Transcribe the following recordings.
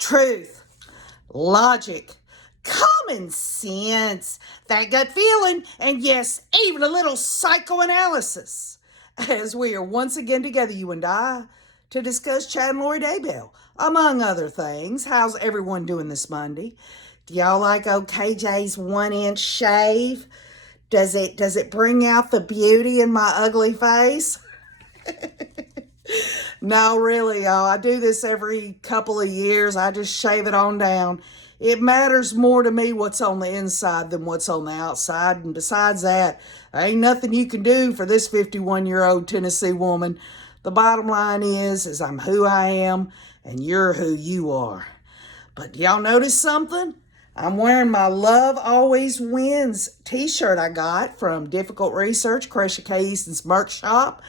truth, logic, common sense, that gut feeling, and yes, even a little psychoanalysis. As we are once again together, you and I, to discuss Chad and Lori Daybell, among other things. How's everyone doing this Monday? Do y'all like old KJ's 1-inch shave? Does it bring out the beauty in my ugly face? No, really, y'all. I do this every couple of years. I just shave it on down. It matters more to me what's on the inside than what's on the outside. And besides that, there ain't nothing you can do for this 51-year-old Tennessee woman. The bottom line is I'm who I am and you're who you are. But y'all notice something? I'm wearing my Love Always Wins t-shirt I got from Difficult Research, Cresha K. Easton's merch shop.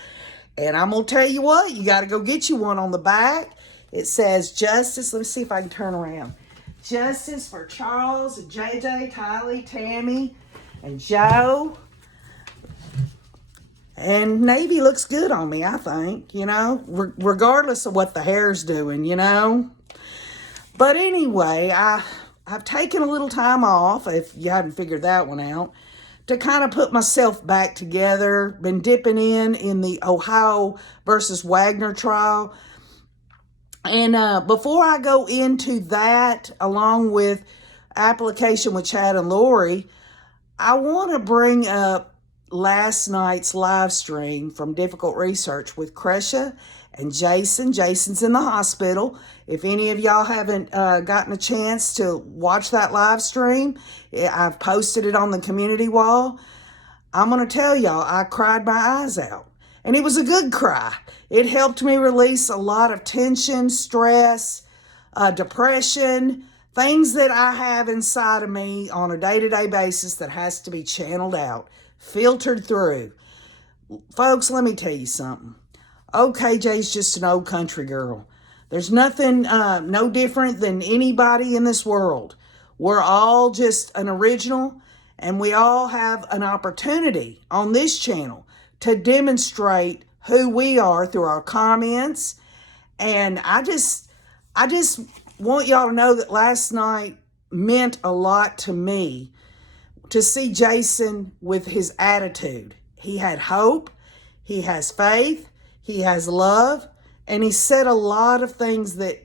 And I'm going to tell you what, you got to go get you one on the back. It says justice. Let me see if I can turn around. Justice for Charles and JJ, Tylee, Tammy, and Joe. And navy looks good on me, I think, regardless of what the hair's doing, But anyway, I've taken a little time off, if you haven't figured that one out, to kind of put myself back together. Been dipping in the Ohio versus Wagner trial. And before I go into that, along with application with Chad and Lori, I want to bring up last night's live stream from Difficult Research with Cresha and Jason. Jason's in the hospital. If any of y'all haven't gotten a chance to watch that live stream, I've posted it on the community wall. I'm going to tell y'all, I cried my eyes out. And it was a good cry. It helped me release a lot of tension, stress, depression, things that I have inside of me on a day-to-day basis that has to be channeled out, filtered through. Folks, let me tell you something. KJ's just an old country girl. There's nothing no different than anybody in this world. We're all just an original, and we all have an opportunity on this channel to demonstrate who we are through our comments. And I just want y'all to know that last night meant a lot to me to see Jason with his attitude. He had hope, he has faith, he has love, and he said a lot of things that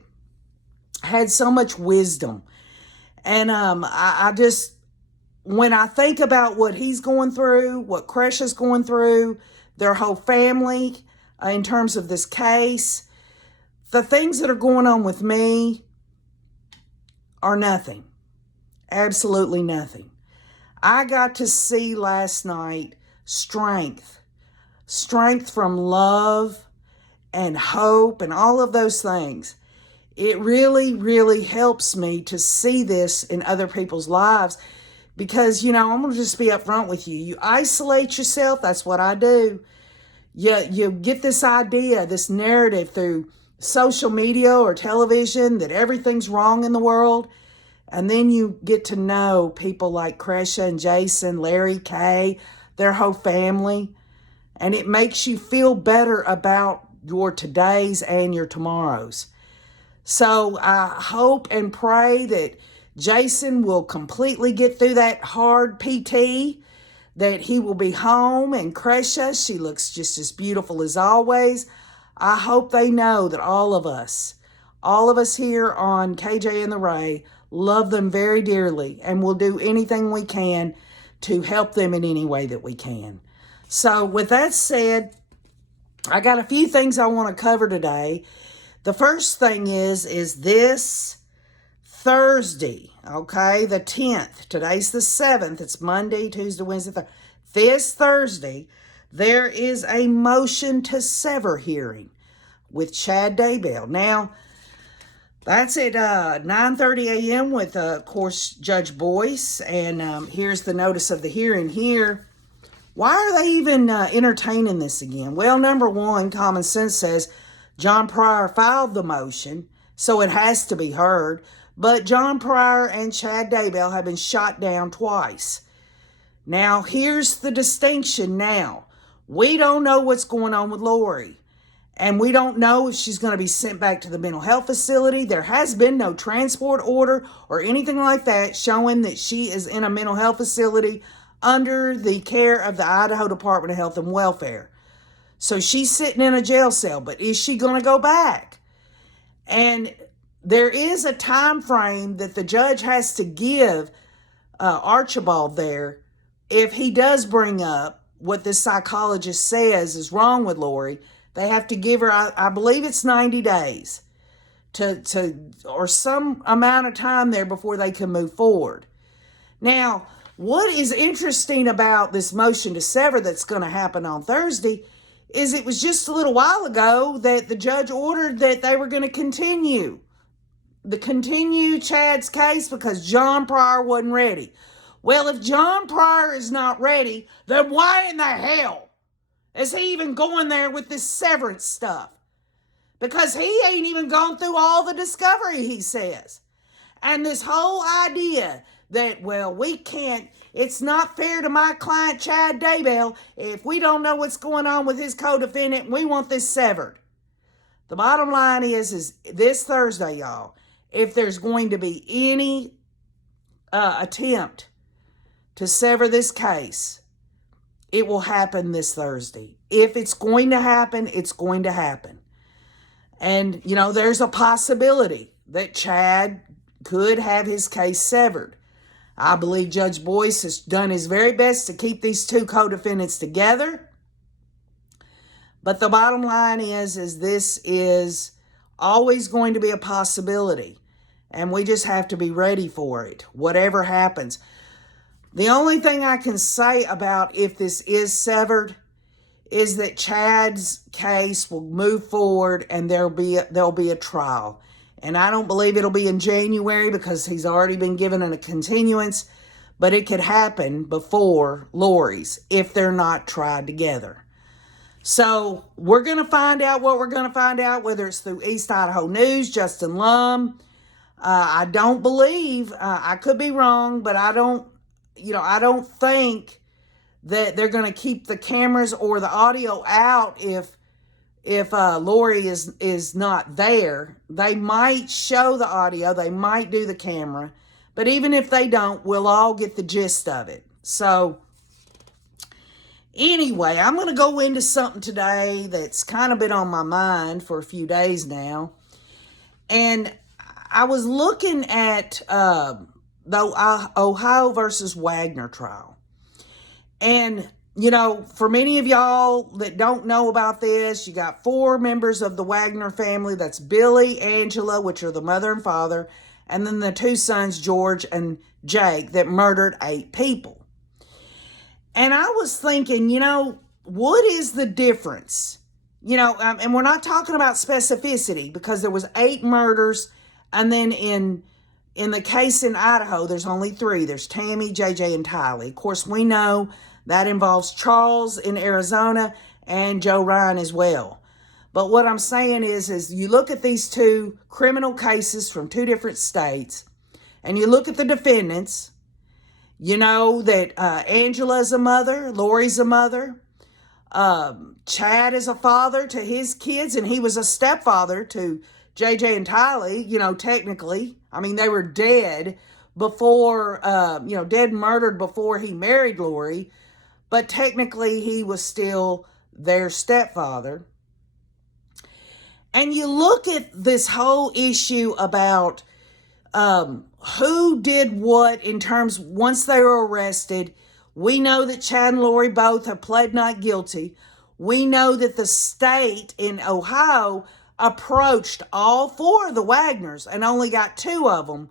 had so much wisdom. And I just, when I think about what he's going through, what Cresha's going through, their whole family, in terms of this case, the things that are going on with me are nothing. Absolutely nothing. I got to see last night strength from love and hope and all of those things. It really, really helps me to see this in other people's lives because, I'm going to just be upfront with you. You isolate yourself. That's what I do. You get this idea, this narrative through social media or television that everything's wrong in the world. And then you get to know people like Cresha and Jason, Larry K, their whole family. And it makes you feel better about your todays and your tomorrows. So I hope and pray that Jason will completely get through that hard PT, that he will be home. And Cresha, she looks just as beautiful as always. I hope they know that all of us here on KJ and the Ray, love them very dearly and will do anything we can to help them in any way that we can. So with that said, I got a few things I want to cover today. The first thing is this Thursday, okay, the 10th. Today's the 7th. It's Monday, Tuesday, Wednesday, Thursday. This Thursday, there is a motion to sever hearing with Chad Daybell. Now, that's at 9:30 a.m. with, of course, Judge Boyce. And here's the notice of the hearing here. Why are they even entertaining this again? Well, number one, common sense says John Pryor filed the motion, so it has to be heard. But John Pryor and Chad Daybell have been shot down twice. Now, here's the distinction now. We don't know what's going on with Lori. And we don't know if she's going to be sent back to the mental health facility. There has been no transport order or anything like that showing that she is in a mental health facility under the care of the Idaho Department of Health and Welfare. So she's sitting in a jail cell, but is she going to go back? And there is a time frame that the judge has to give Archibald there if he does bring up what this psychologist says is wrong with Lori. They have to give her, I believe it's 90 days or some amount of time there before they can move forward. Now, what is interesting about this motion to sever that's going to happen on Thursday is it was just a little while ago that the judge ordered that they were going to continue Chad's case because John Pryor wasn't ready. Well, if John Pryor is not ready, then why in the hell is he even going there with this severance stuff? Because he ain't even gone through all the discovery, he says. And this whole idea that, well, we can't, it's not fair to my client, Chad Daybell, if we don't know what's going on with his co-defendant, we want this severed. The bottom line is this Thursday, y'all, if there's going to be any attempt to sever this case, it will happen this Thursday. If it's going to happen, it's going to happen. And, there's a possibility that Chad could have his case severed. I believe Judge Boyce has done his very best to keep these two co-defendants together. But the bottom line is this is always going to be a possibility. And we just have to be ready for it, whatever happens. The only thing I can say about if this is severed is that Chad's case will move forward and there'll be a trial. And I don't believe it'll be in January because he's already been given a continuance, but it could happen before Lori's if they're not tried together. So we're going to find out what we're going to find out, whether it's through East Idaho News, Justin Lum. I don't believe, I could be wrong, but I don't think that they're going to keep the cameras or the audio out if Lori is not there. They might show the audio, they might do the camera, but even if they don't, we'll all get the gist of it. So anyway, I'm going to go into something today that's kind of been on my mind for a few days now. And I was looking at the Ohio versus Wagner trial. And, for many of y'all that don't know about this, you got 4 members of the Wagner family. That's Billy, Angela, which are the mother and father, and then the 2 sons, George and Jake, that murdered 8 people. And I was thinking, what is the difference? And we're not talking about specificity because there was 8 murders, and then in the case in Idaho, there's only 3. There's Tammy, JJ, and Tylee. Of course, we know that involves Charles in Arizona and Joe Ryan as well. But what I'm saying is you look at these 2 criminal cases from 2 different states, and you look at the defendants, that Angela's a mother, Lori's a mother, Chad is a father to his kids, and he was a stepfather to JJ and Tylee, technically. I mean, they were dead before, dead and murdered before he married Lori, but technically he was still their stepfather. And you look at this whole issue about who did what in terms, once they were arrested. We know that Chad and Lori both have pled not guilty. We know that the state in Ohio approached all 4 of the Wagners and only got 2 of them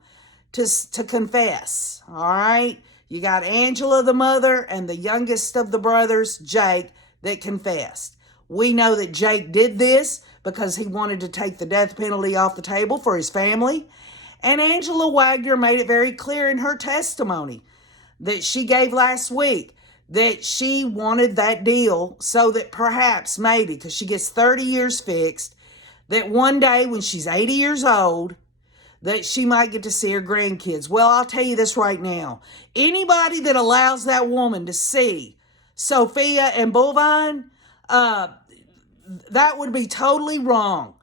to confess. All right. You got Angela, the mother, and the youngest of the brothers, Jake, that confessed. We know that Jake did this because he wanted to take the death penalty off the table for his family. And Angela Wagner made it very clear in her testimony that she gave last week that she wanted that deal so that perhaps, maybe, because she gets 30 years fixed, that one day when she's 80 years old, that she might get to see her grandkids. Well, I'll tell you this right now. Anybody that allows that woman to see Sophia and Bullvine, that would be totally wrong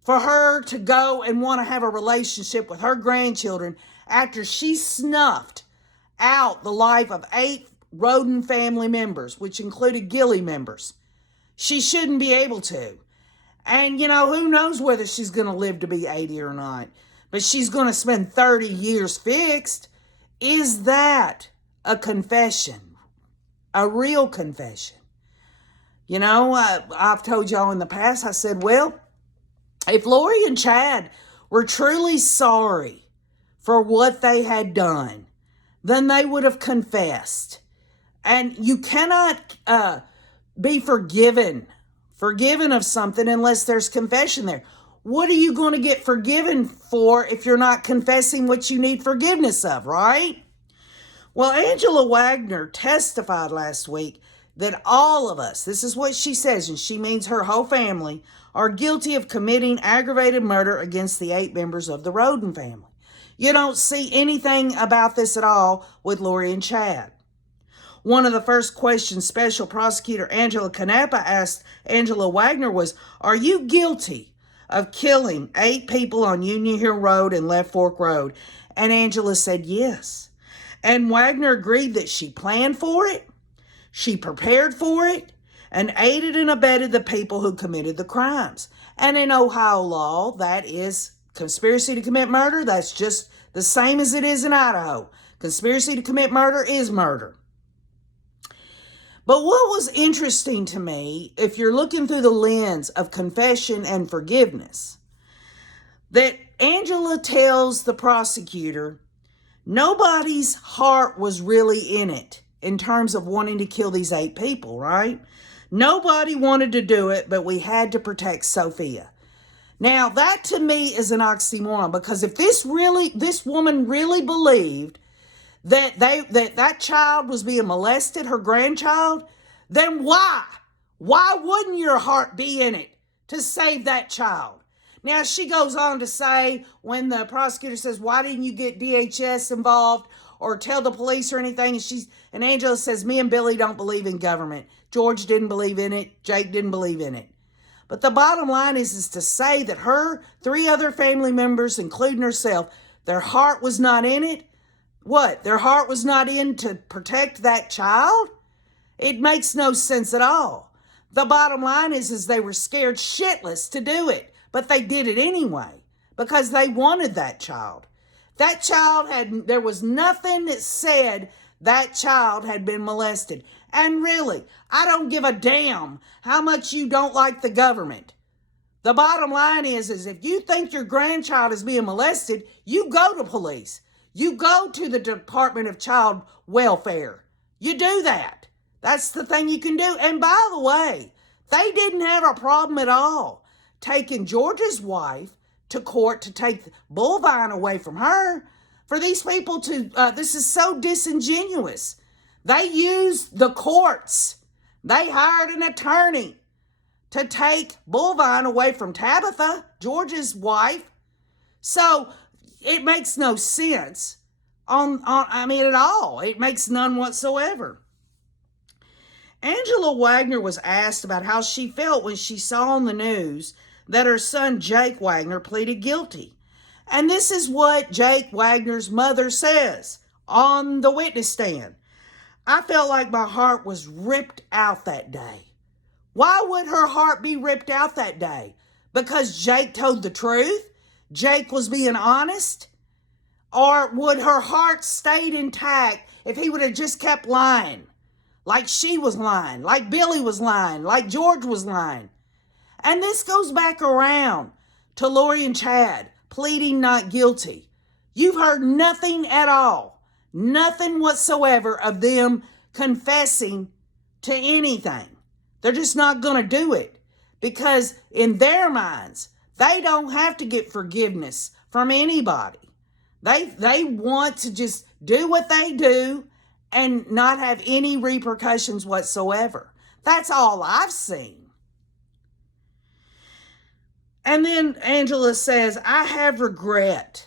for her to go and want to have a relationship with her grandchildren after she snuffed out the life of 8 Rhoden family members, which included Gilley members. She shouldn't be able to. And, who knows whether she's going to live to be 80 or not. But she's going to spend 30 years fixed. Is that a confession? A real confession? I've told y'all in the past, I said, well, if Lori and Chad were truly sorry for what they had done, then they would have confessed. And you cannot be forgiven of something unless there's confession there. What are you going to get forgiven for if you're not confessing what you need forgiveness of, right? Well, Angela Wagner testified last week that all of us, this is what she says, and she means her whole family, are guilty of committing aggravated murder against the 8 members of the Rhoden family. You don't see anything about this at all with Lori and Chad. One of the first questions Special Prosecutor Angela Canepa asked Angela Wagner was, are you guilty of killing 8 people on Union Hill Road and Left Fork Road? And Angela said yes. And Wagner agreed that she planned for it, she prepared for it, and aided and abetted the people who committed the crimes. And in Ohio law, that is conspiracy to commit murder. That's just the same as it is in Idaho. Conspiracy to commit murder is murder. But what was interesting to me, if you're looking through the lens of confession and forgiveness, that Angela tells the prosecutor nobody's heart was really in it in terms of wanting to kill these 8 people, right? Nobody wanted to do it, but we had to protect Sophia. Now, that to me is an oxymoron, because if this woman really believed that child was being molested, her grandchild, then why? Why wouldn't your heart be in it to save that child? Now, she goes on to say, when the prosecutor says, why didn't you get DHS involved or tell the police or anything? And Angela says, me and Billy don't believe in government. George didn't believe in it. Jake didn't believe in it. But the bottom line is to say that her 3 other family members, including herself, their heart was not in it. What? Their heart was not in to protect that child? It makes no sense at all. The bottom line is they were scared shitless to do it, but they did it anyway because they wanted that child. That child there was nothing that said that child had been molested. And really, I don't give a damn how much you don't like the government. The bottom line is if you think your grandchild is being molested, you go to police. You go to the Department of Child Welfare. You do that. That's the thing you can do. And by the way, they didn't have a problem at all taking George's wife to court to take Bullvine away from her. For these people this is so disingenuous. They used the courts. They hired an attorney to take Bullvine away from Tabitha, George's wife. So it makes no sense at all. It makes none whatsoever. Angela Wagner was asked about how she felt when she saw on the news that her son Jake Wagner pleaded guilty. And this is what Jake Wagner's mother says on the witness stand. I felt like my heart was ripped out that day. Why would her heart be ripped out that day? Because Jake told the truth? Jake was being honest? Or would her heart stayed intact if he would have just kept lying? Like she was lying, like Billy was lying, like George was lying. And this goes back around to Lori and Chad pleading not guilty. You've heard nothing at all, nothing whatsoever of them confessing to anything. They're just not going to do it because in their minds, they don't have to get forgiveness from anybody. They want to just do what they do and not have any repercussions whatsoever. That's all I've seen. And then Angela says, I have regret.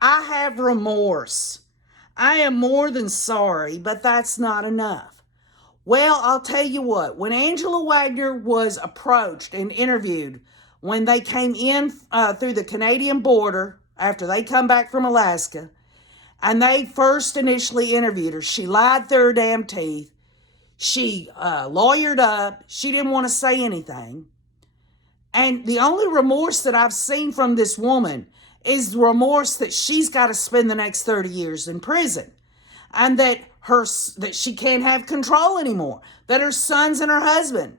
I have remorse. I am more than sorry, but that's not enough. Well, I'll tell you what, when Angela Wagner was approached and interviewed, when they came in through the Canadian border, after they come back from Alaska, and they first initially interviewed her, she lied through her damn teeth. She lawyered up. She didn't want to say anything. And the only remorse that I've seen from this woman is the remorse that she's got to spend the next 30 years in prison, and that she can't have control anymore, that her sons and her husband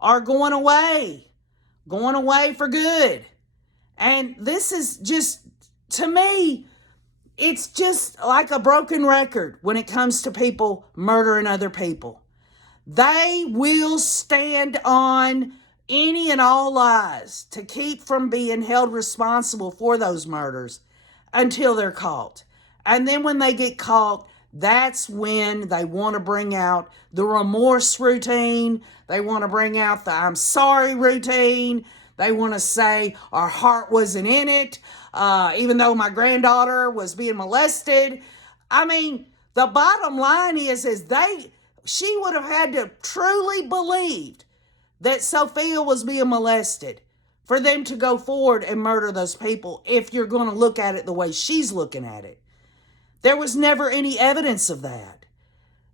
are going away for good. And this is just, to me, it's just like a broken record when it comes to people murdering other people. They will stand on any and all lies to keep from being held responsible for those murders until they're caught. And then when they get caught, that's when they want to bring out the remorse routine. They want to bring out the I'm sorry routine. They want to say our heart wasn't in it, even though my granddaughter was being molested. I mean, the bottom line is she would have had to truly believed that Sophia was being molested for them to go forward and murder those people, if you're going to look at it the way she's looking at it. There was never any evidence of that.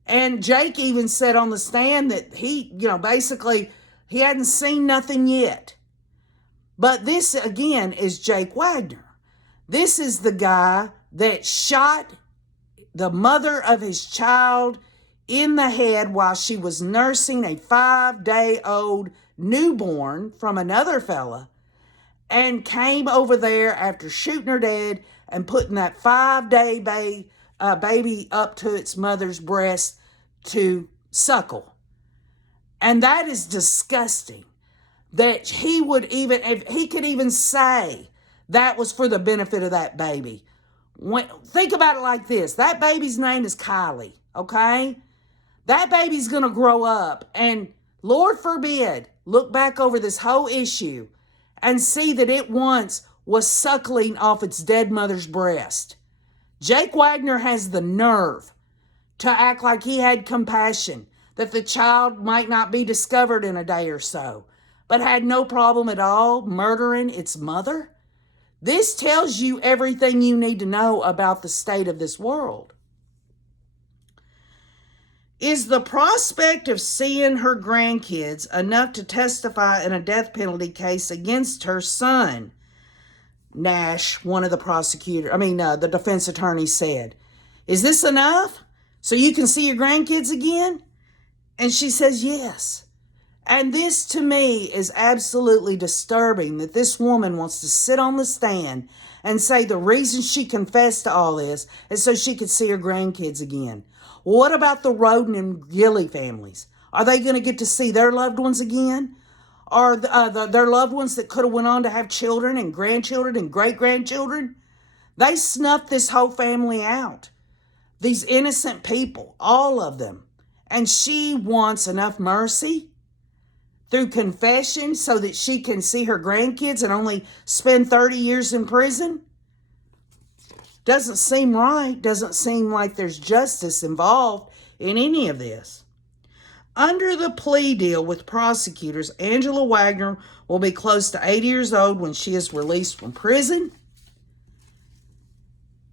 And Jake even said on the stand that he, basically, he hadn't seen nothing yet. But this, again, is Jake Wagner. This is the guy that shot the mother of his child in the head while she was nursing a 5-day-old newborn from another fella, and came over there after shooting her dead and putting that 5-day baby up to its mother's breast to suckle. And that is disgusting. That he would even, if he could even say that was for the benefit of that baby. Think about it like this. That baby's name is Kylie, okay? That baby's going to grow up and, Lord forbid, look back over this whole issue and see that it once was suckling off its dead mother's breast. Jake Wagner has the nerve to act like he had compassion, that the child might not be discovered in a day or so, but had no problem at all murdering its mother. This tells you everything you need to know about the state of this world. Is the prospect of seeing her grandkids enough to testify in a death penalty case against her son? Nash, one of the defense attorneys said. Is this enough so you can see your grandkids again? And she says yes. And this, to me, is absolutely disturbing, that this woman wants to sit on the stand and say the reason she confessed to all this is so she could see her grandkids again. What about the Roden and Gilly families? Are they going to get to see their loved ones again? Or their loved ones that could have went on to have children and grandchildren and great-grandchildren? They snuffed this whole family out. These innocent people, all of them. And she wants enough mercy through confession so that she can see her grandkids and only spend 30 years in prison? Doesn't seem right. Doesn't seem like there's justice involved in any of this. Under the plea deal with prosecutors, Angela Wagner will be close to 80 years old when she is released from prison.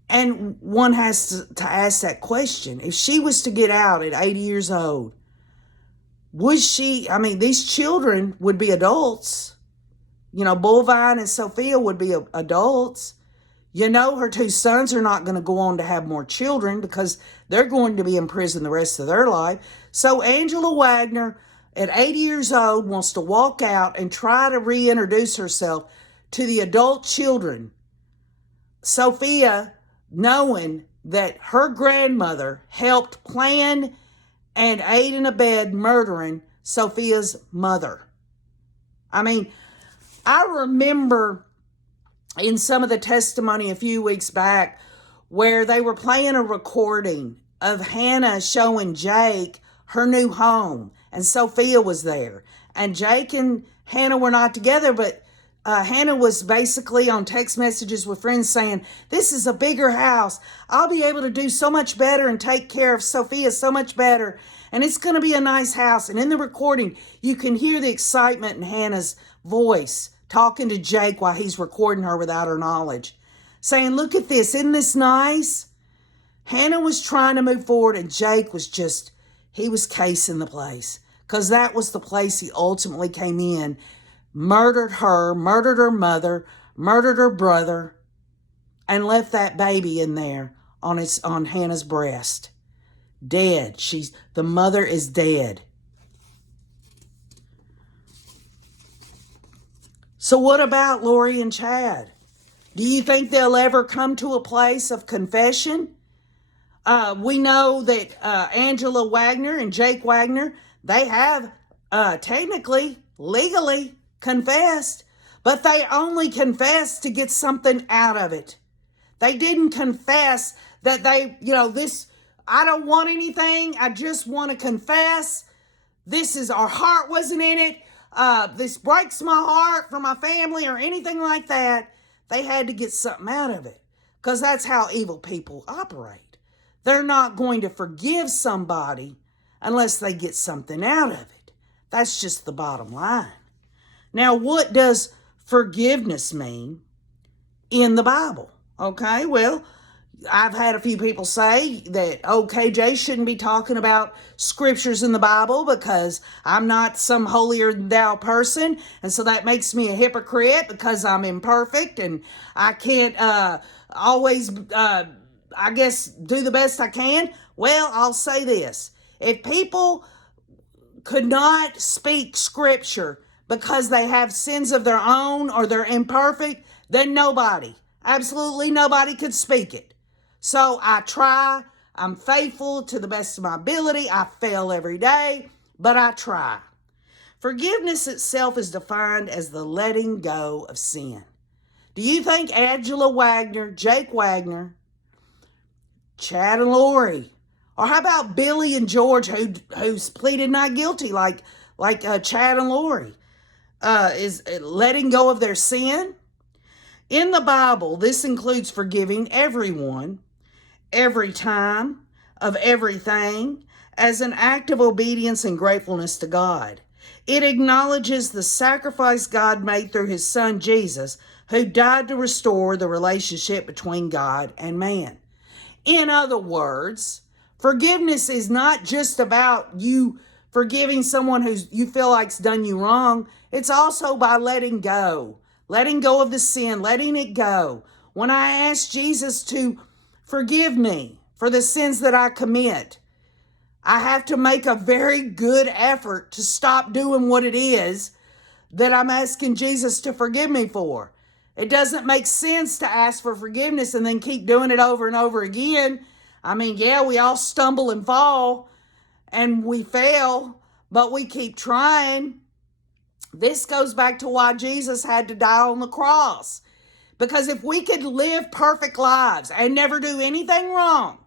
And one has to ask that question. If she was to get out at 80 years old, would she, these children would be adults. Bullvine and Sophia would be adults. Her 2 sons are not going to go on to have more children because they're going to be in prison the rest of their life. So Angela Wagner, at 80 years old, wants to walk out and try to reintroduce herself to the adult children. Sophia, knowing that her grandmother helped plan and aid and abet murdering Sophia's mother. I remember in some of the testimony a few weeks back where they were playing a recording of Hannah showing Jake her new home, and Sophia was there. And Jake and Hannah were not together, but Hannah was basically on text messages with friends saying, this is a bigger house. I'll be able to do so much better and take care of Sophia so much better. And it's going to be a nice house. And in the recording, you can hear the excitement in Hannah's voice talking to Jake while he's recording her without her knowledge. Saying, look at this, isn't this nice? Hannah was trying to move forward and Jake was he was casing the place. Because that was the place he ultimately came in. Murdered her mother, murdered her brother, and left that baby in there on Hannah's breast. Dead. The mother is dead. So what about Lori and Chad? Do you think they'll ever come to a place of confession? We know that Angela Wagner and Jake Wagner, they have technically, legally confessed, but they only confessed to get something out of it. They didn't confess that I don't want anything. I just want to confess. Our heart wasn't in it. This breaks my heart for my family or anything like that. They had to get something out of it because that's how evil people operate. They're not going to forgive somebody unless they get something out of it. That's just the bottom line. Now, what does forgiveness mean in the Bible? Okay, well, I've had a few people say that, KJ shouldn't be talking about scriptures in the Bible because I'm not some holier than thou person. And so that makes me a hypocrite because I'm imperfect and I can't always, do the best I can. Well, I'll say this. If people could not speak scripture because they have sins of their own or they're imperfect, then absolutely nobody could speak it. So I try. I'm faithful to the best of my ability. I fail every day, but I try. Forgiveness itself is defined as the letting go of sin. Do you think Angela Wagner, Jake Wagner, Chad and Lori, or how about Billy and George who's pleaded not guilty like Chad and Lori, is letting go of their sin? In the Bible, this includes forgiving everyone, every time, of everything, as an act of obedience and gratefulness to God. It acknowledges the sacrifice God made through his son Jesus, who died to restore the relationship between God and man. In other words, forgiveness is not just about you forgiving someone who you feel like's done you wrong. It's also by letting go of the sin, letting it go. When I ask Jesus to forgive me for the sins that I commit, I have to make a very good effort to stop doing what it is that I'm asking Jesus to forgive me for. It doesn't make sense to ask for forgiveness and then keep doing it over and over again. I mean, yeah, we all stumble and fall and we fail, but we keep trying. This goes back to why Jesus had to die on the cross. Because if we could live perfect lives and never do anything wrong,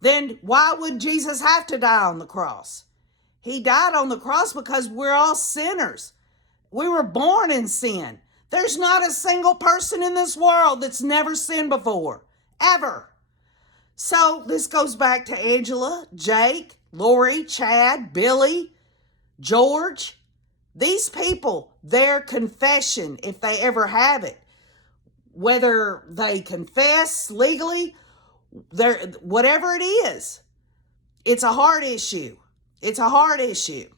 then why would Jesus have to die on the cross? He died on the cross because we're all sinners. We were born in sin. There's not a single person in this world that's never sinned before, ever. So this goes back to Angela, Jake, Lori, Chad, Billy, George. These people, their confession, if they ever have it, whether they confess legally, whatever it is, it's a hard issue. It's a hard issue.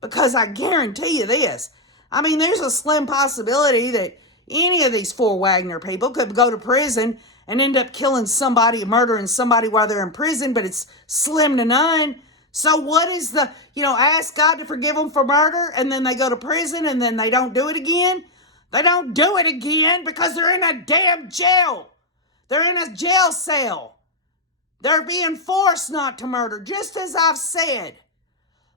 Because I guarantee you this. I mean, there's a slim possibility that any of these four Wagner people could go to prison and end up killing somebody, murdering somebody while they're in prison, but it's slim to none. So what is ask God to forgive them for murder, and then they go to prison, and then they don't do it again? They don't do it again because they're in a damn jail. They're in a jail cell. They're being forced not to murder, just as I've said.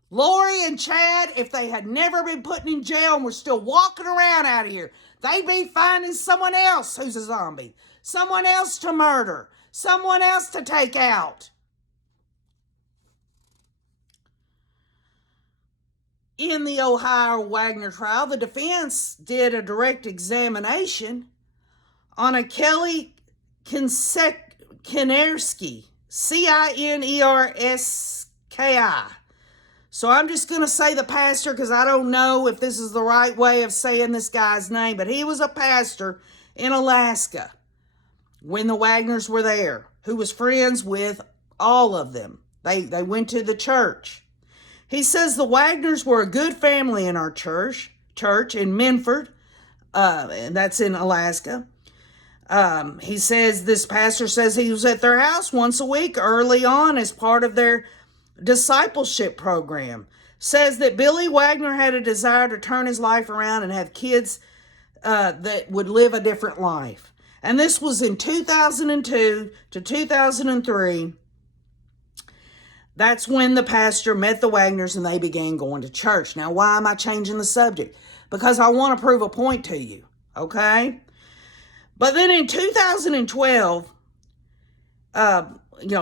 Lori and Chad, if they had never been put in jail and were still walking around out of here, they'd be finding someone else who's a zombie, someone else to murder, someone else to take out. In the Ohio Wagner trial, the defense did a direct examination on a Kelly Kinerski, Kinerski, K-I. So I'm just going to say the pastor because I don't know if this is the right way of saying this guy's name, but he was a pastor in Alaska when the Wagners were there, who was friends with all of them. They went to the church. He says the Wagners were a good family in our church in Minford, and that's in Alaska. He says, this pastor says he was at their house once a week early on as part of their discipleship program. Says that Billy Wagner had a desire to turn his life around and have kids that would live a different life. And this was in 2002 to 2003. That's when the pastor met the Wagners and they began going to church. Now, why am I changing the subject? Because I want to prove a point to you, okay? But then in 2012,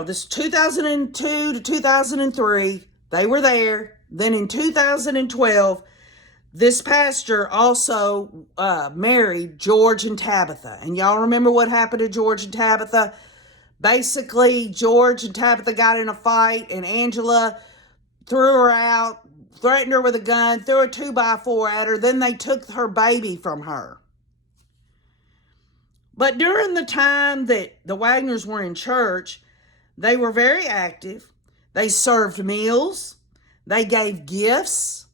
this 2002 to 2003, they were there. Then in 2012, this pastor also married George and Tabitha. And y'all remember what happened to George and Tabitha? Basically, George and Tabitha got in a fight, and Angela threw her out, threatened her with a gun, threw a 2x4 at her. Then they took her baby from her. But during the time that the Wagners were in church, they were very active. They served meals. They gave gifts.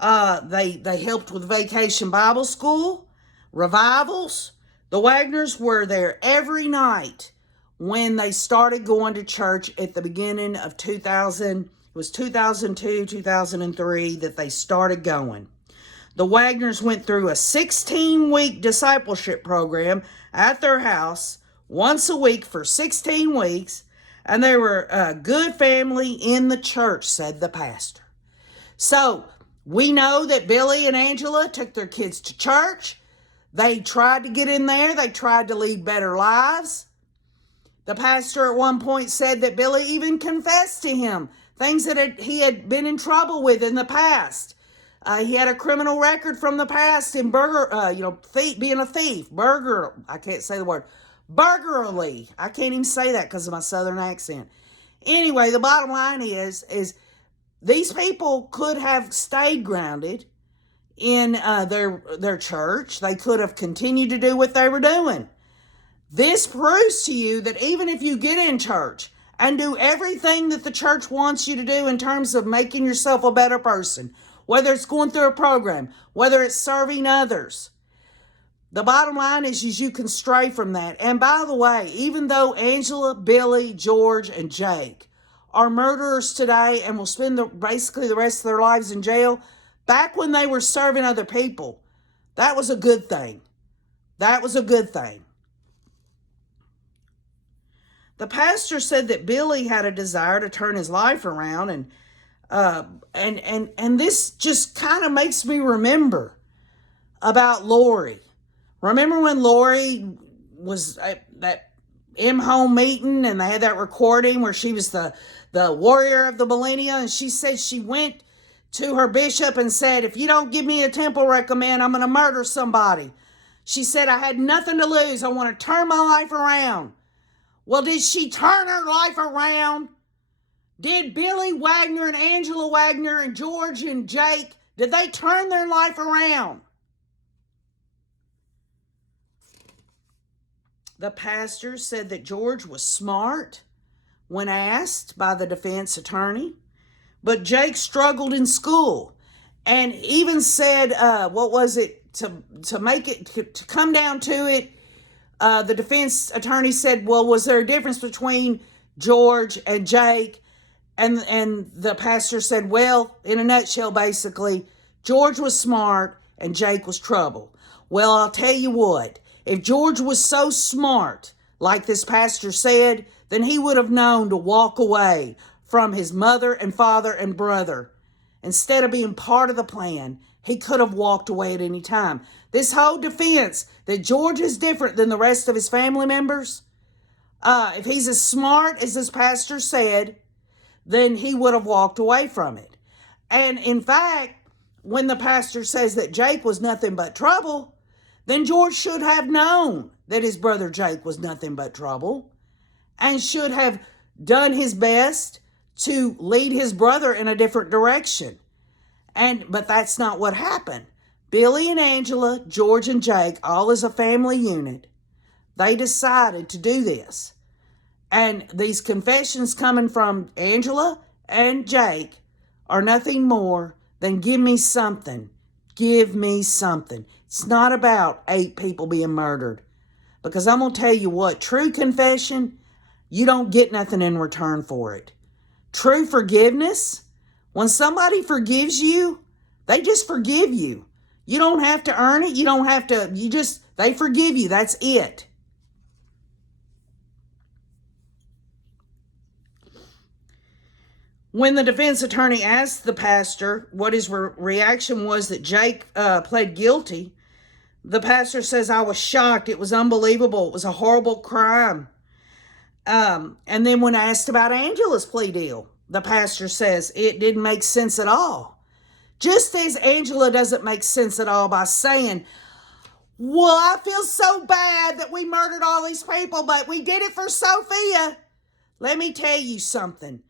They helped with Vacation Bible School, revivals. The Wagners were there every night when they started going to church at the beginning of 2000. It was 2002, 2003 that they started going. The Wagners went through a 16-week discipleship program at their house once a week for 16 weeks, and they were a good family in the church, said the pastor. So we know that Billy and Angela took their kids to church. They tried to get in there. They tried to lead better lives. The pastor at one point said that Billy even confessed to him things that he had been in trouble with in the past. He had a criminal record from the past in being a thief, I can't say the word, burglary. I can't even say that because of my southern accent. Anyway, the bottom line is these people could have stayed grounded in their church. They could have continued to do what they were doing. This proves to you that even if you get in church and do everything that the church wants you to do in terms of making yourself a better person, whether it's going through a program, whether it's serving others, the bottom line is you can stray from that. And by the way, even though Angela, Billy, George, and Jake are murderers today and will spend basically the rest of their lives in jail, back when they were serving other people, that was a good thing. That was a good thing. The pastor said that Billy had a desire to turn his life around, and this just kind of makes me remember about Lori. Remember when Lori was at that M-Home meeting and they had that recording where she was the warrior of the millennia, and she said she went to her bishop and said, if you don't give me a temple recommend, I'm going to murder somebody. She said, I had nothing to lose. I want to turn my life around. Well, did she turn her life around? Did Billy Wagner and Angela Wagner and George and Jake, did they turn their life around? The pastor said that George was smart when asked by the defense attorney, but Jake struggled in school and even said, to make it, to come down to it, the defense attorney said, well, was there a difference between George and Jake? And the pastor said, well, in a nutshell, basically, George was smart and Jake was trouble. Well, I'll tell you what, if George was so smart, like this pastor said, then he would have known to walk away from his mother and father and brother. Instead of being part of the plan, he could have walked away at any time. This whole defense that George is different than the rest of his family members, if he's as smart as this pastor said, then he would have walked away from it. And in fact, when the pastor says that Jake was nothing but trouble, then George should have known that his brother Jake was nothing but trouble and should have done his best to lead his brother in a different direction. But that's not what happened. Billy and Angela, George and Jake, all as a family unit, they decided to do this. And these confessions coming from Angela and Jake are nothing more than give me something. Give me something. It's not about 8 people being murdered. Because I'm going to tell you what, true confession, you don't get nothing in return for it. True forgiveness, when somebody forgives you, they just forgive you. You don't have to earn it. You don't have to, they forgive you. That's it. When the defense attorney asked the pastor what his reaction was that Jake pled guilty, the pastor says, I was shocked. It was unbelievable. It was a horrible crime. And then when asked about Angela's plea deal, the pastor says it didn't make sense at all. Just as Angela doesn't make sense at all by saying, well, I feel so bad that we murdered all these people, but we did it for Sophia. Let me tell you something.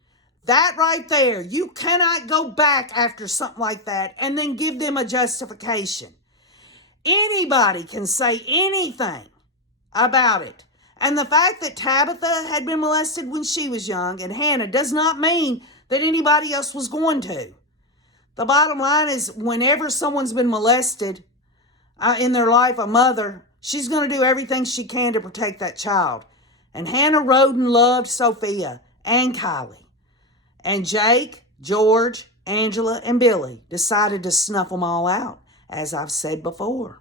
That right there, you cannot go back after something like that and then give them a justification. Anybody can say anything about it. And the fact that Tabitha had been molested when she was young and Hannah does not mean that anybody else was going to. The bottom line is whenever someone's been molested in their life, a mother, she's going to do everything she can to protect that child. And Hannah Roden loved Sophia and Kylie. And Jake, George, Angela, and Billy decided to snuff them all out, as I've said before.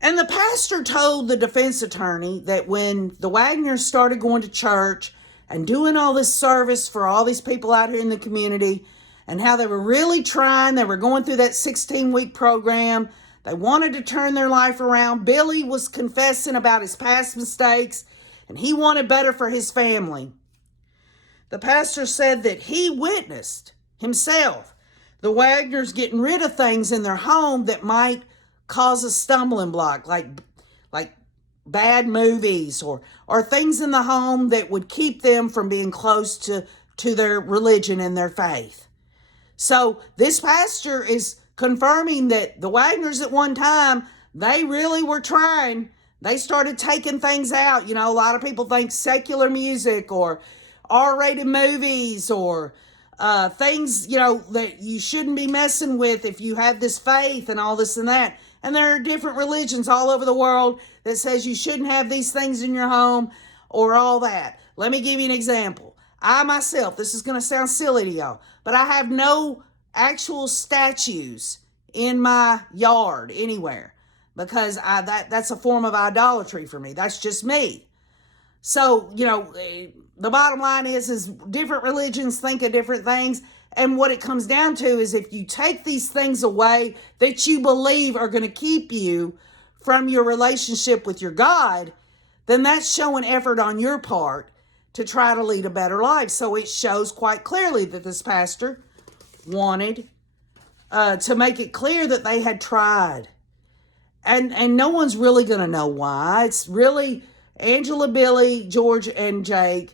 And the pastor told the defense attorney that when the Wagners started going to church and doing all this service for all these people out here in the community, and how they were really trying, they were going through that 16-week program, they wanted to turn their life around. Billy was confessing about his past mistakes, and he wanted better for his family. The pastor said that he witnessed himself the Wagners getting rid of things in their home that might cause a stumbling block, like bad movies or things in the home that would keep them from being close to their religion and their faith. So this pastor is confirming that the Wagners at one time, they really were trying. They started taking things out. You know, a lot of people think secular music or R-rated movies or things, you know, that you shouldn't be messing with if you have this faith and all this and that. And there are different religions all over the world that says you shouldn't have these things in your home or all that. Let me give you an example. I myself, this is going to sound silly to y'all, but I have no actual statues in my yard anywhere. Because that's a form of idolatry for me. That's just me. So, you know, the bottom line is different religions think of different things. And what it comes down to is if you take these things away that you believe are going to keep you from your relationship with your God, then that's showing effort on your part to try to lead a better life. So it shows quite clearly that this pastor wanted to make it clear that they had tried. And no one's really going to know why. It's really Angela, Billy, George, and Jake.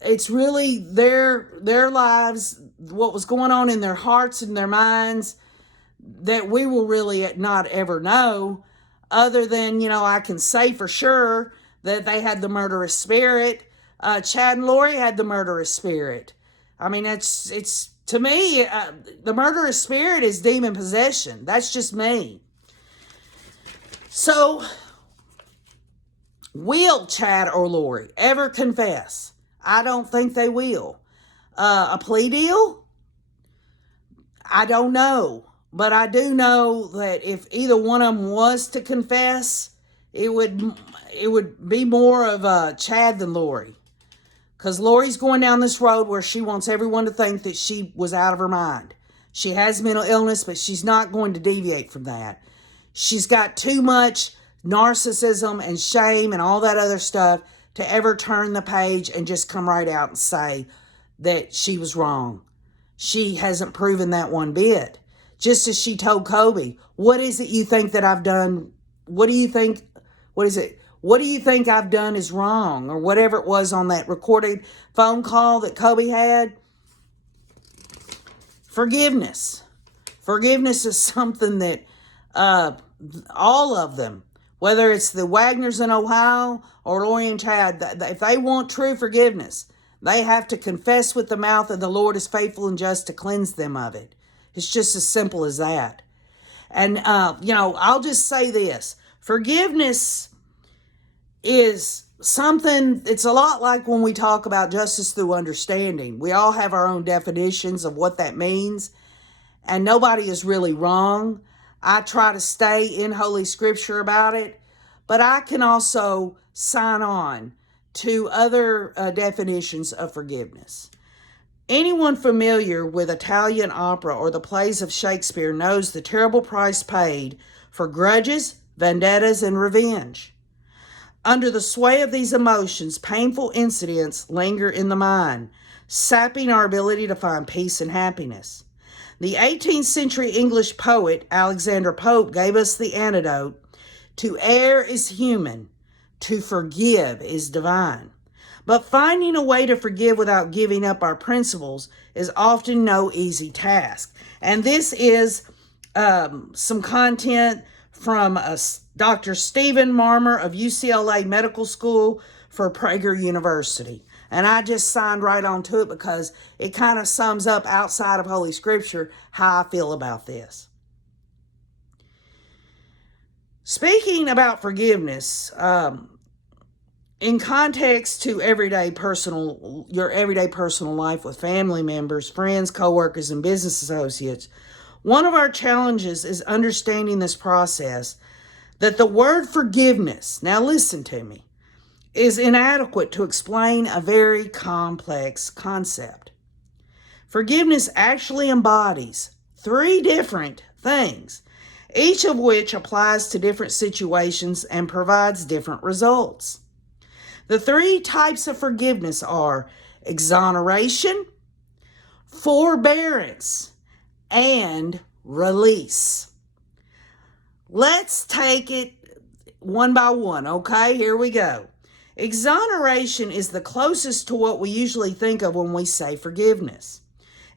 It's really their lives, what was going on in their hearts and their minds that we will really not ever know, other than, you know, I can say for sure that they had the murderous spirit. Chad and Lori had the murderous spirit. I mean, it's to me, the murderous spirit is demon possession. That's just me. So, will Chad or Lori ever confess? I don't think they will. A plea deal? I don't know. But I do know that if either one of them was to confess, it would be more of Chad than Lori. Because Lori's going down this road where she wants everyone to think that she was out of her mind. She has mental illness, but she's not going to deviate from that. She's got too much narcissism and shame and all that other stuff to ever turn the page and just come right out and say that she was wrong. She hasn't proven that one bit. Just as she told Kobe, what is it you think that I've done? What do you think? What is it? What do you think I've done is wrong? Or whatever it was on that recorded phone call that Kobe had. Forgiveness. Forgiveness is something that all of them, whether it's the Wagners in Ohio or Lori and Chad, if they want true forgiveness, they have to confess with the mouth that the Lord is faithful and just to cleanse them of it. It's just as simple as that. And, I'll just say this. Forgiveness is something, it's a lot like when we talk about justice through understanding. We all have our own definitions of what that means, and nobody is really wrong. I try to stay in Holy Scripture about it, but I can also sign on to other definitions of forgiveness. Anyone familiar with Italian opera or the plays of Shakespeare knows the terrible price paid for grudges, vendettas, and revenge. Under the sway of these emotions, painful incidents linger in the mind, sapping our ability to find peace and happiness. The 18th century English poet Alexander Pope gave us the antidote: to err is human, to forgive is divine. But finding a way to forgive without giving up our principles is often no easy task. And this is some content from Dr. Stephen Marmer of UCLA Medical School for Prager University. And I just signed right on to it because it kind of sums up outside of Holy Scripture how I feel about this. Speaking about forgiveness, in context to your everyday personal life with family members, friends, coworkers, and business associates, one of our challenges is understanding this process, that the word forgiveness, now listen to me, is inadequate to explain a very complex concept. Forgiveness actually embodies 3 different things, each of which applies to different situations and provides different results. The 3 types of forgiveness are exoneration, forbearance, and release. Let's take it one by one, okay? Here we go. Exoneration is the closest to what we usually think of when we say forgiveness.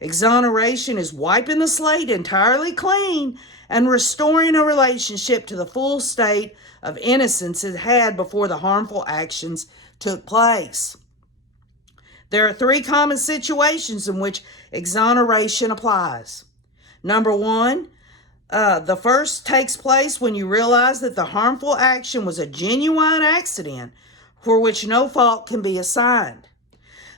Exoneration is wiping the slate entirely clean and restoring a relationship to the full state of innocence it had before the harmful actions took place. There are 3 common situations in which exoneration applies. Number 1, the first takes place when you realize that the harmful action was a genuine accident for which no fault can be assigned.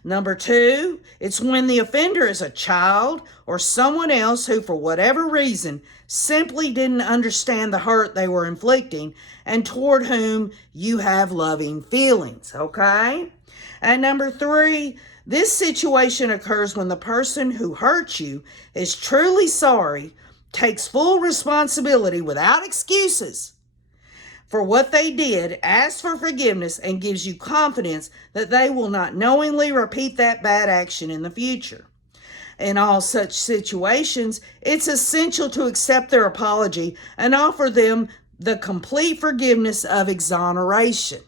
Number 2, it's when the offender is a child or someone else who, for whatever reason, simply didn't understand the hurt they were inflicting and toward whom you have loving feelings, okay? And number 3, this situation occurs when the person who hurt you is truly sorry, takes full responsibility without excuses for what they did, asks for forgiveness, and gives you confidence that they will not knowingly repeat that bad action in the future. In all such situations, it's essential to accept their apology and offer them the complete forgiveness of exoneration.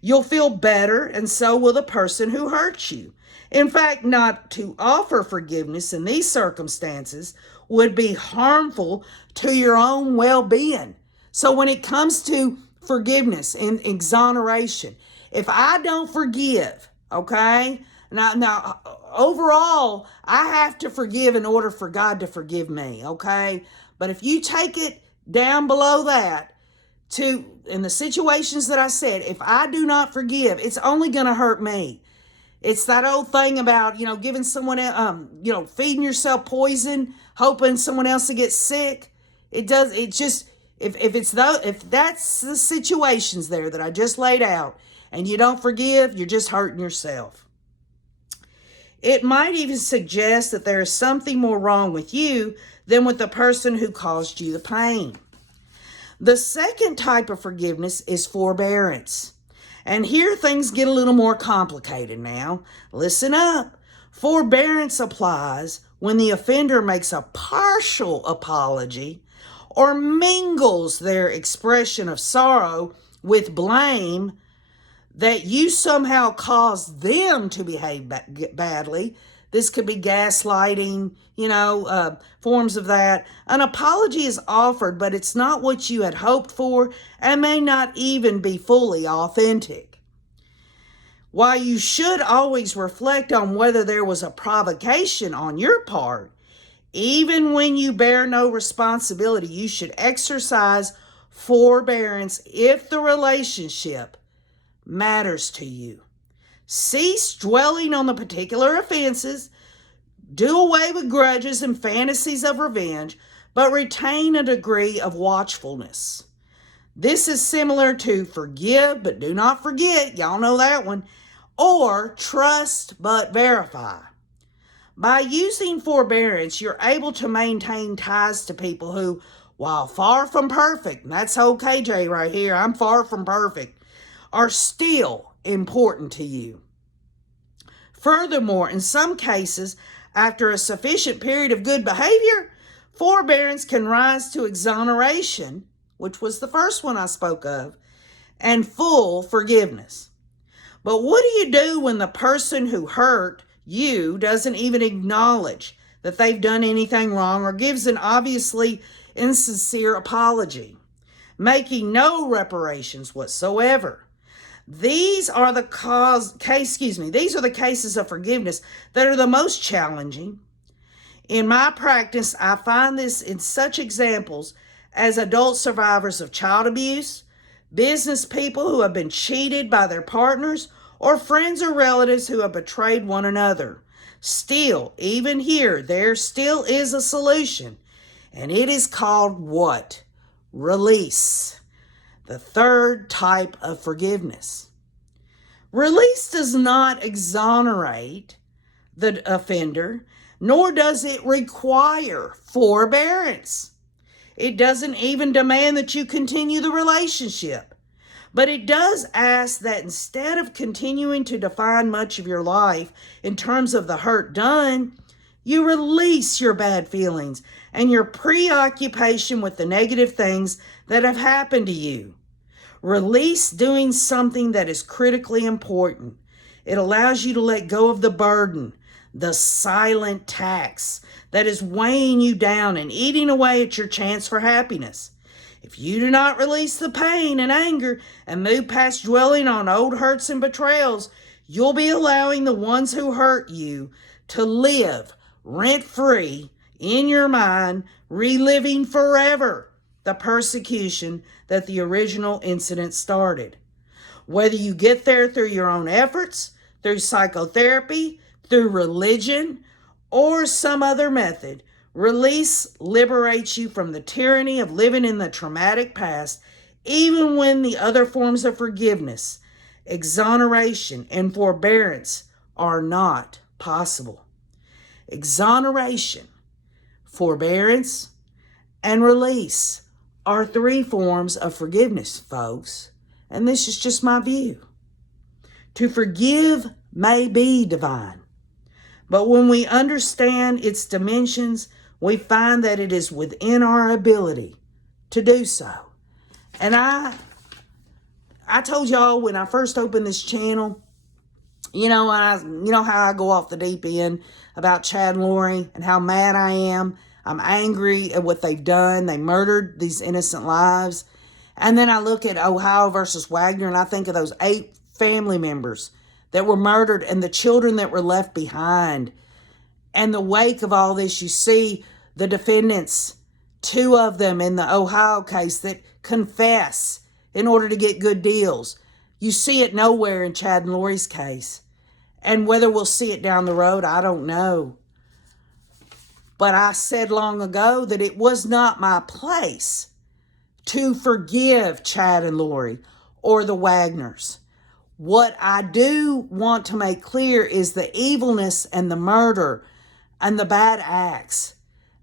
You'll feel better, and so will the person who hurt you. In fact, not to offer forgiveness in these circumstances would be harmful to your own well-being. So when it comes to forgiveness and exoneration, if I don't forgive, okay, now overall, I have to forgive in order for God to forgive me, okay? But if you take it down below that to, in the situations that I said, if I do not forgive, it's only going to hurt me. It's that old thing about, giving someone, feeding yourself poison, hoping someone else will get sick. If that's the situations there that I just laid out and you don't forgive, you're just hurting yourself. It might even suggest that there is something more wrong with you than with the person who caused you the pain. The second type of forgiveness is forbearance. And here things get a little more complicated now. Listen up. Forbearance applies when the offender makes a partial apology or mingles their expression of sorrow with blame that you somehow caused them to behave badly. This could be gaslighting, forms of that. An apology is offered, but it's not what you had hoped for and may not even be fully authentic. While you should always reflect on whether there was a provocation on your part, even when you bear no responsibility, you should exercise forbearance if the relationship matters to you. Cease dwelling on the particular offenses, do away with grudges and fantasies of revenge, but retain a degree of watchfulness. This is similar to forgive but do not forget, y'all know that one, or trust but verify. By using forbearance, you're able to maintain ties to people who, while far from perfect, and that's old KJ right here, I'm far from perfect, are still important to you. Furthermore, in some cases, after a sufficient period of good behavior, forbearance can rise to exoneration, which was the first one I spoke of, and full forgiveness. But what do you do when the person who hurt you doesn't even acknowledge that they've done anything wrong or gives an obviously insincere apology, making no reparations whatsoever? These are the cases of forgiveness that are the most challenging. In my practice, I find this in such examples as adult survivors of child abuse, business people who have been cheated by their partners, or friends or relatives who have betrayed one another. Still, even here, there still is a solution, and it is called what? Release. The third type of forgiveness. Release does not exonerate the offender, nor does it require forbearance. It doesn't even demand that you continue the relationship. But it does ask that instead of continuing to define much of your life in terms of the hurt done, you release your bad feelings and your preoccupation with the negative things that have happened to you. Release doing something that is critically important. It allows you to let go of the burden, the silent tax that is weighing you down and eating away at your chance for happiness. If you do not release the pain and anger and move past dwelling on old hurts and betrayals, you'll be allowing the ones who hurt you to live rent-free in your mind, reliving forever the persecution that the original incident started. Whether you get there through your own efforts, through psychotherapy, through religion, or some other method, release liberates you from the tyranny of living in the traumatic past, even when the other forms of forgiveness, exoneration, and forbearance are not possible. Exoneration, forbearance, and release are three forms of forgiveness, folks. And this is just my view. To forgive may be divine, but when we understand its dimensions, we find that it is within our ability to do so. And I told y'all when I first opened this channel, you know how I go off the deep end about Chad and Lori and how mad I am. I'm angry at what they've done. They murdered these innocent lives. And then I look at Ohio versus Wagner and I think of those 8 family members that were murdered and the children that were left behind. And the wake of all this, you see the defendants, 2 of them in the Ohio case that confess in order to get good deals. You see it nowhere in Chad and Lori's case. And whether we'll see it down the road, I don't know. But I said long ago that it was not my place to forgive Chad and Lori or the Wagners. What I do want to make clear is the evilness and the murder and the bad acts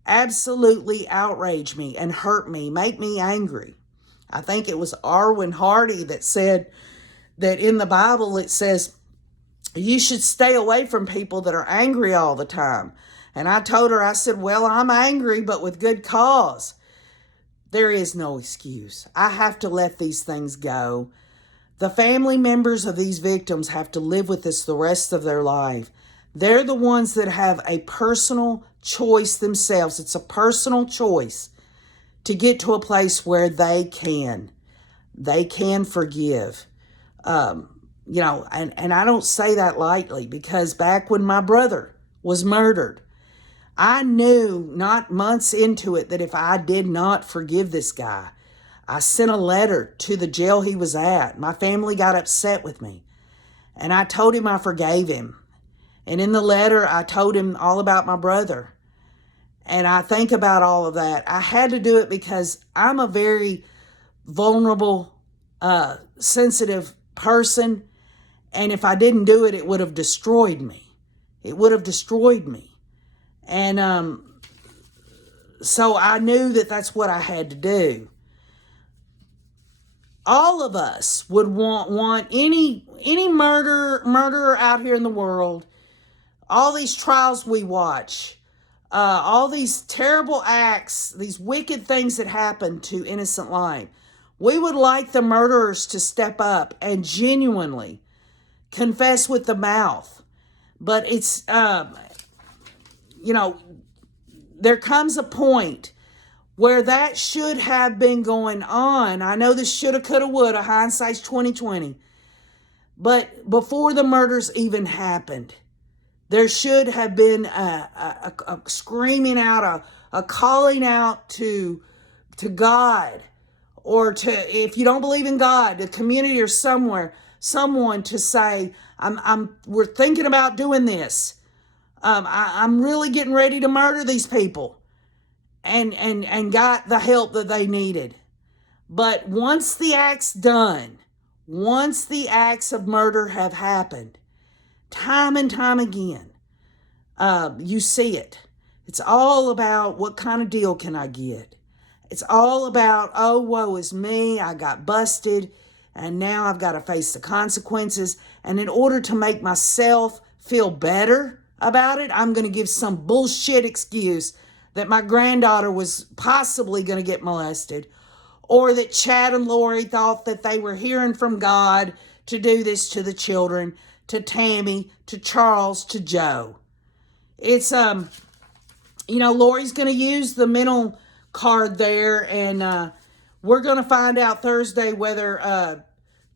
absolutely outrage me and hurt me, make me angry. I think it was Arwen Hardy that said that in the Bible it says you should stay away from people that are angry all the time. And I told her, I said, well, I'm angry, but with good cause. there is no excuse. I have to let these things go. The family members of these victims have to live with this the rest of their life. They're the ones that have a personal choice themselves. It's a personal choice to get to a place where they can forgive. And I don't say that lightly, because back when my brother was murdered, I knew not months into it that if I did not forgive this guy, I sent a letter to the jail he was at. My family got upset with me, and I told him I forgave him. And in the letter, I told him all about my brother. And I think about all of that. I had to do it because I'm a very vulnerable, sensitive person. And if I didn't do it, it would have destroyed me. It would have destroyed me. And so I knew that that's what I had to do. All of us would want any murderer out here in the world, all these trials we watch, all these terrible acts, these wicked things that happen to innocent life. We would like the murderers to step up and genuinely confess with the mouth. But it's, there comes a point where that should have been going on. I know this shoulda, coulda, woulda, hindsight's 2020. But before the murders even happened, there should have been a screaming out, a calling out to God, or to, if you don't believe in God, the community or someone to say, we're thinking about doing this. I'm really getting ready to murder these people. And got the help that they needed. But once the act's done, once the acts of murder have happened, time and time again, you see it. It's all about, what kind of deal can I get? It's all about, oh, woe is me, I got busted, and now I've got to face the consequences. And in order to make myself feel better about it, I'm going to give some bullshit excuse that my granddaughter was possibly going to get molested, or that Chad and Lori thought that they were hearing from God to do this to the children, to Tammy, to Charles, to Joe. It's, Lori's going to use the mental card there, and we're going to find out Thursday whether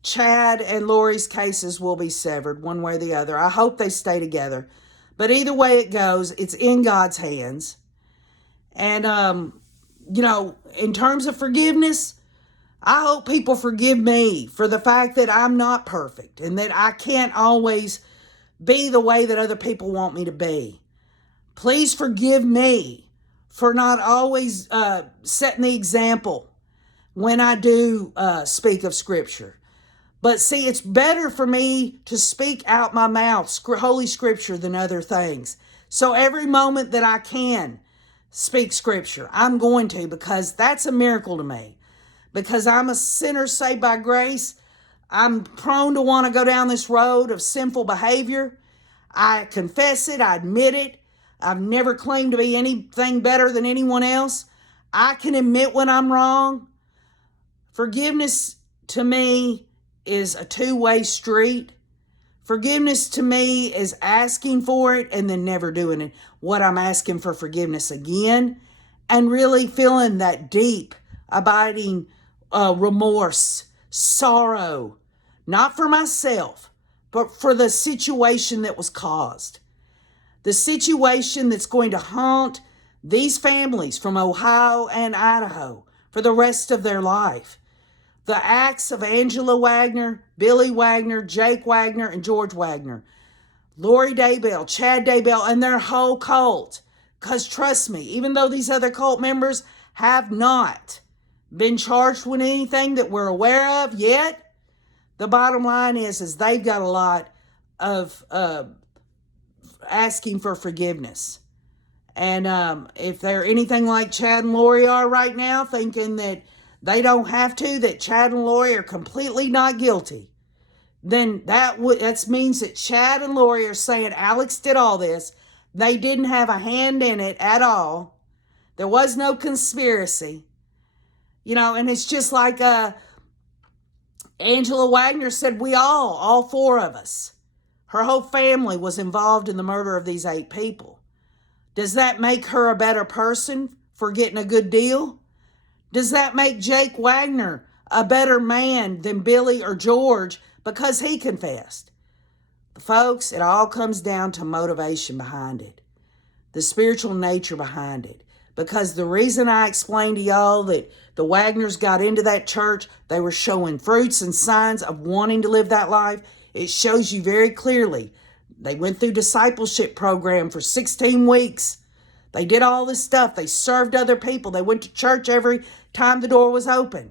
Chad and Lori's cases will be severed one way or the other. I hope they stay together. But either way it goes, it's in God's hands. And, in terms of forgiveness, I hope people forgive me for the fact that I'm not perfect and that I can't always be the way that other people want me to be. Please forgive me for not always setting the example when I do speak of Scripture. But see, it's better for me to speak out my mouth, Holy Scripture, than other things. So every moment that I can speak Scripture, I'm going to, because that's a miracle to me. Because I'm a sinner saved by grace. I'm prone to want to go down this road of sinful behavior. I confess it. I admit it. I've never claimed to be anything better than anyone else. I can admit when I'm wrong. Forgiveness to me is a two-way street. Forgiveness to me is asking for it and then never doing it. What I'm asking for forgiveness again, and really feeling that deep, abiding remorse, sorrow, not for myself, but for the situation that was caused. The situation that's going to haunt these families from Ohio and Idaho for the rest of their life. The acts of Angela Wagner, Billy Wagner, Jake Wagner, and George Wagner, Lori Daybell, Chad Daybell, and their whole cult. Because trust me, even though these other cult members have not been charged with anything that we're aware of yet, the bottom line is they've got a lot of asking for forgiveness. And if they're anything like Chad and Lori are right now, thinking that they don't have to, that Chad and Lori are completely not guilty, then that means that Chad and Lori are saying Alex did all this. They didn't have a hand in it at all. There was no conspiracy. And it's just like Angela Wagner said, all four of us, her whole family was involved in the murder of these 8 people. Does that make her a better person for getting a good deal? Does that make Jake Wagner a better man than Billy or George because he confessed? Folks, it all comes down to motivation behind it, the spiritual nature behind it. Because the reason I explained to y'all that the Wagners got into that church, they were showing fruits and signs of wanting to live that life. It shows you very clearly. They went through discipleship program for 16 weeks. They did all this stuff. They served other people. They went to church every time the door was open.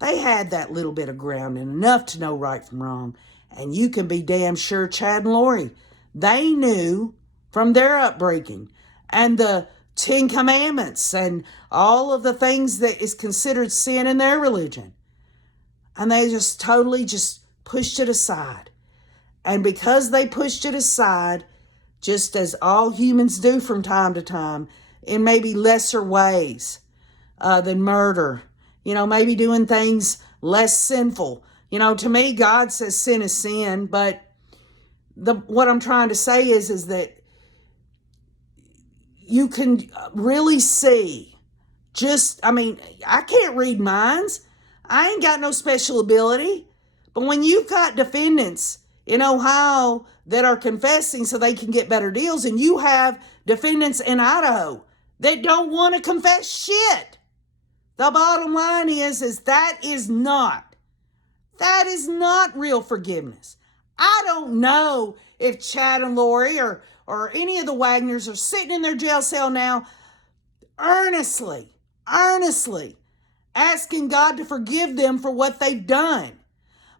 They had that little bit of grounding, enough to know right from wrong. And you can be damn sure Chad and Lori, they knew from their upbringing and the 10 Commandments and all of the things that is considered sin in their religion. And they just totally just pushed it aside. And because they pushed it aside, just as all humans do from time to time, in maybe lesser ways than murder, maybe doing things less sinful. To me, God says sin is sin, but what I'm trying to say is that you can really see I can't read minds. I ain't got no special ability. But when you've got defendants in Ohio that are confessing so they can get better deals, and you have defendants in Idaho that don't want to confess shit, the bottom line is that is not real forgiveness. I don't know if Chad and Lori or any of the Wagners are sitting in their jail cell now earnestly asking God to forgive them for what they've done.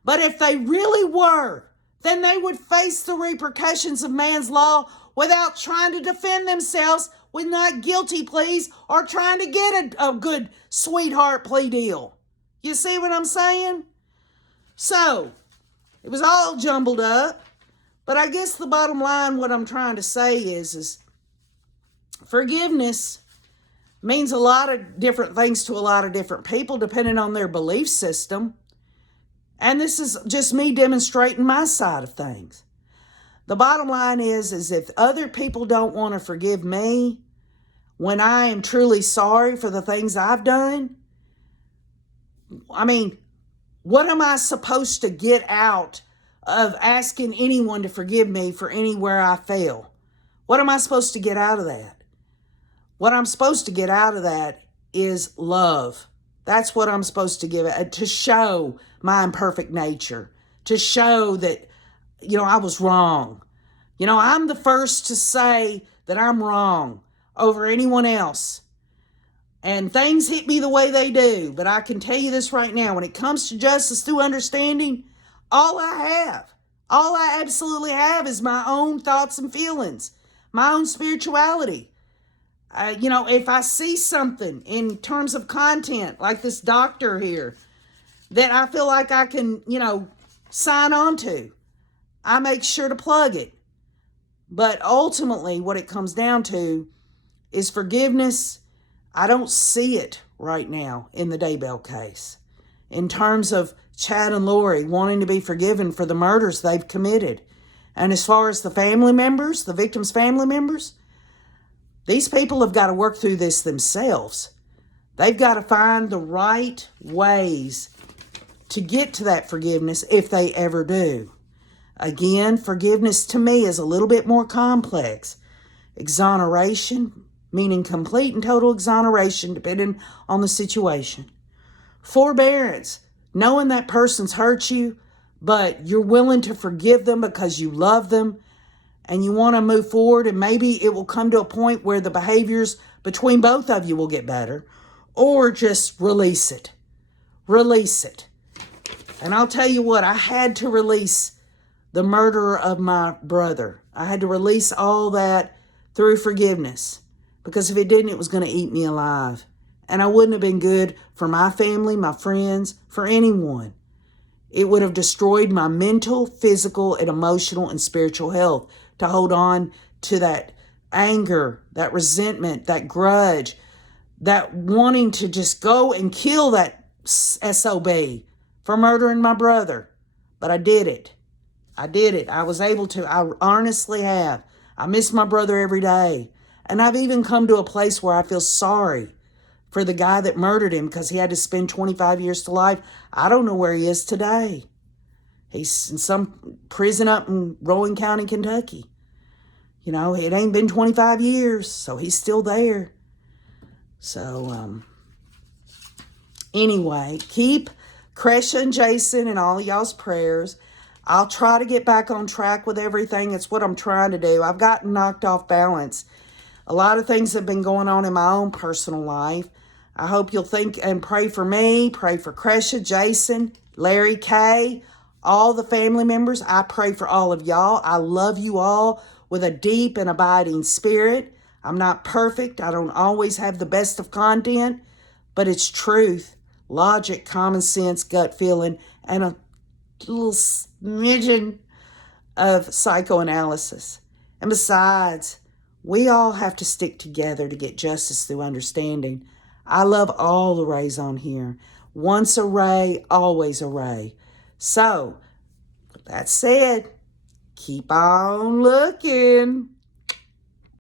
But if they really were, then they would face the repercussions of man's law without trying to defend themselves with not guilty pleas or trying to get a good sweetheart plea deal. You see what I'm saying? So, it was all jumbled up. But I guess the bottom line, what I'm trying to say is forgiveness means a lot of different things to a lot of different people depending on their belief system. And this is just me demonstrating my side of things. The bottom line is if other people don't want to forgive me when I am truly sorry for the things I've done, what am I supposed to get out of asking anyone to forgive me for anywhere I fail? What am I supposed to get out of that? What I'm supposed to get out of that is love. That's what I'm supposed to give it, to show my imperfect nature, to show that, I was wrong. I'm the first to say that I'm wrong over anyone else. And things hit me the way they do. But I can tell you this right now, when it comes to justice through understanding, all I absolutely have is my own thoughts and feelings, my own spirituality. If I see something in terms of content, like this doctor here, that I feel like I can, sign on to, I make sure to plug it. But ultimately, what it comes down to is forgiveness. I don't see it right now in the Daybell case in terms of Chad and Lori wanting to be forgiven for the murders they've committed. And as far as the family members, the victims' family members, these people have got to work through this themselves. They've got to find the right ways to get to that forgiveness if they ever do. Again, forgiveness to me is a little bit more complex. Exoneration, meaning complete and total exoneration depending on the situation. Forbearance, knowing that person's hurt you, but you're willing to forgive them because you love them and you want to move forward, and maybe it will come to a point where the behaviors between both of you will get better, or just release it. Release it. And I'll tell you what, I had to release the murderer of my brother. I had to release all that through forgiveness, because if it didn't, it was going to eat me alive. And I wouldn't have been good for my family, my friends, for anyone. It would have destroyed my mental, physical, and emotional and spiritual health to hold on to that anger, that resentment, that grudge, that wanting to just go and kill that SOB for murdering my brother. But I did it. I did it. I was able to. I honestly have. I miss my brother every day. And I've even come to a place where I feel sorry for the guy that murdered him because he had to spend 25 years to life. I don't know where he is today. He's in some prison up in Rowan County, Kentucky. You know, it ain't been 25 years, so he's still there. So, anyway, keep Cresha and Jason in all of y'all's prayers. I'll try to get back on track with everything. It's what I'm trying to do. I've gotten knocked off balance. A lot of things have been going on in my own personal life. I hope you'll think and pray for me. Pray for Cresha, Jason, Larry, Kay, all the family members. I pray for all of y'all. I love you all with a deep and abiding spirit. I'm not perfect. I don't always have the best of content, but it's truth, logic, common sense, gut feeling, and a little smidgen of psychoanalysis. And besides, we all have to stick together to get justice through understanding. I love all the Rays on here. Once a Ray, always a Ray. So, with that said, keep on looking.